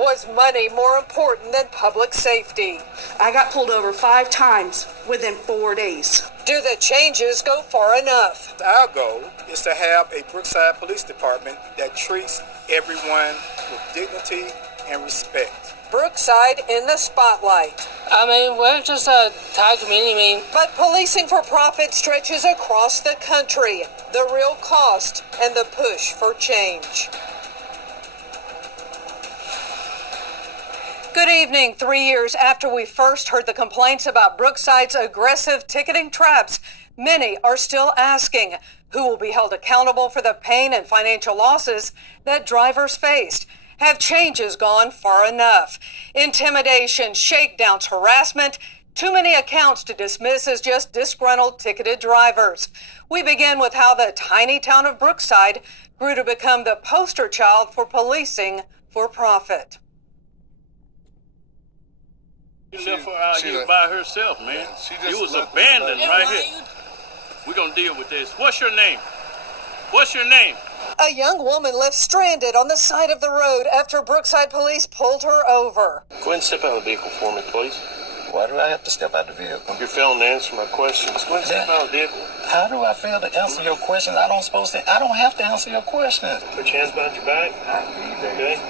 Was money more important than public safety? I got pulled over 5 times within 4 days. Do the changes go far enough? Our goal is to have a Brookside Police Department that treats everyone with dignity and respect. Brookside in the spotlight. We're just a Thai community. But policing for profit stretches across the country. The real cost and the push for change. Good evening. 3 years after we first heard the complaints about Brookside's aggressive ticketing traps, many are still asking who will be held accountable for the pain and financial losses that drivers faced. Have changes gone far enough? Intimidation, shakedowns, harassment, too many accounts to dismiss as just disgruntled ticketed drivers. We begin with how the tiny town of Brookside grew to become the poster child for policing for profit. She left her out here by herself, man. She was abandoned right here. We're going to deal with this. What's your name? What's your name? A young woman left stranded on the side of the road after Brookside police pulled her over. Go ahead and step out of the vehicle for me, please. Why do I have to step out of the vehicle? You're failing to answer my questions. Go ahead and step out of the vehicle. How do I fail to answer your question? I don't have to answer your question. Put your hands behind your back. Okay.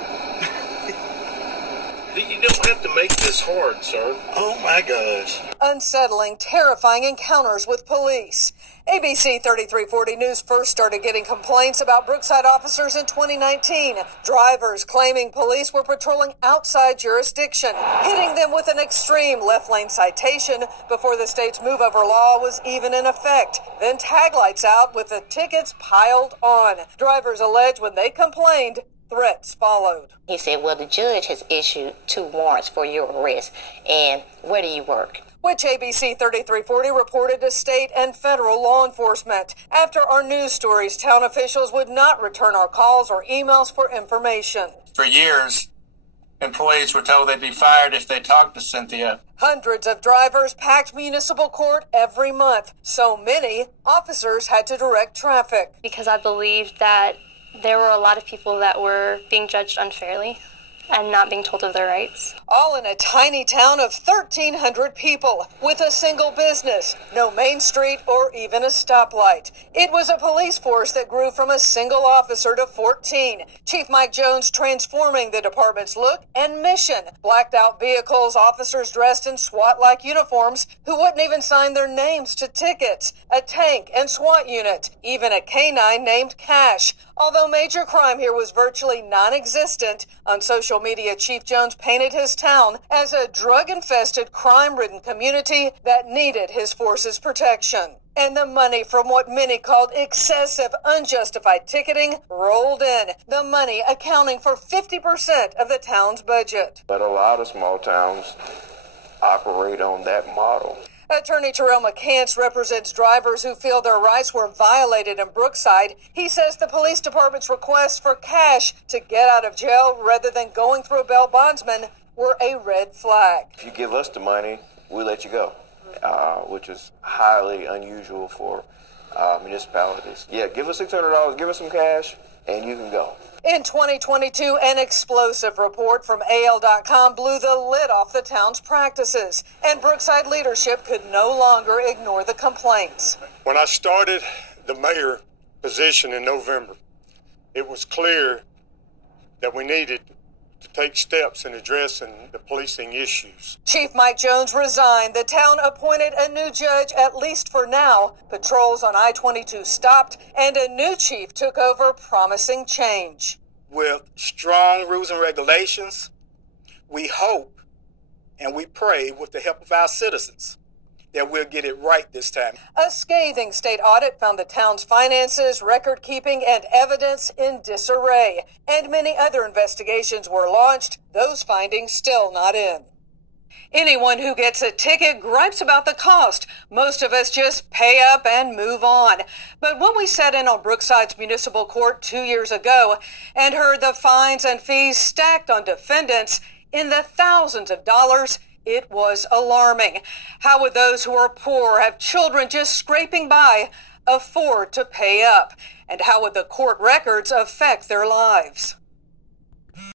You don't have to make this hard, sir. Oh, my gosh. Unsettling, terrifying encounters with police. ABC 3340 News first started getting complaints about Brookside officers in 2019. Drivers claiming police were patrolling outside jurisdiction, hitting them with an extreme left-lane citation before the state's move-over law was even in effect. Then tag lights out with the tickets piled on. Drivers allege when they complained, threats followed. He said, well, the judge has issued 2 warrants for your arrest, and where do you work? Which ABC 3340 reported to state and federal law enforcement. After our news stories, town officials would not return our calls or emails for information. For years, employees were told they'd be fired if they talked to Cynthia. Hundreds of drivers packed municipal court every month. So many, officers had to direct traffic. Because I believed that there were a lot of people that were being judged unfairly and not being told of their rights. All in a tiny town of 1,300 people with a single business, no main street or even a stoplight. It was a police force that grew from a single officer to 14. Chief Mike Jones transforming the department's look and mission. Blacked out vehicles, officers dressed in SWAT-like uniforms who wouldn't even sign their names to tickets. A tank and SWAT unit, even a canine named Cash. Although major crime here was virtually non-existent, on social media, Chief Jones painted his town as a drug-infested, crime-ridden community that needed his force's protection. And the money from what many called excessive, unjustified ticketing rolled in. The money accounting for 50% of the town's budget. But a lot of small towns operate on that model. Attorney Terrell McCants represents drivers who feel their rights were violated in Brookside. He says the police department's requests for cash to get out of jail rather than going through a bail bondsman were a red flag. If you give us the money, we'll let you go, which is highly unusual for municipalities. Yeah, give us $600, give us some cash, and you can go. In 2022, an explosive report from AL.com blew the lid off the town's practices, and Brookside leadership could no longer ignore the complaints. When I started the mayor position in November, it was clear that we needed to take steps in addressing the policing issues. Chief Mike Jones resigned. The town appointed a new judge, at least for now. Patrols on I-22 stopped, and a new chief took over, promising change. With strong rules and regulations, we hope and we pray with the help of our citizens that we'll get it right this time. A scathing state audit found the town's finances, record-keeping, and evidence in disarray. And many other investigations were launched, those findings still not in. Anyone who gets a ticket gripes about the cost. Most of us just pay up and move on. But when we sat in on Brookside's municipal court 2 years ago and heard the fines and fees stacked on defendants in the thousands of dollars, it was alarming. How would those who are poor, have children just scraping by, afford to pay up? And how would the court records affect their lives?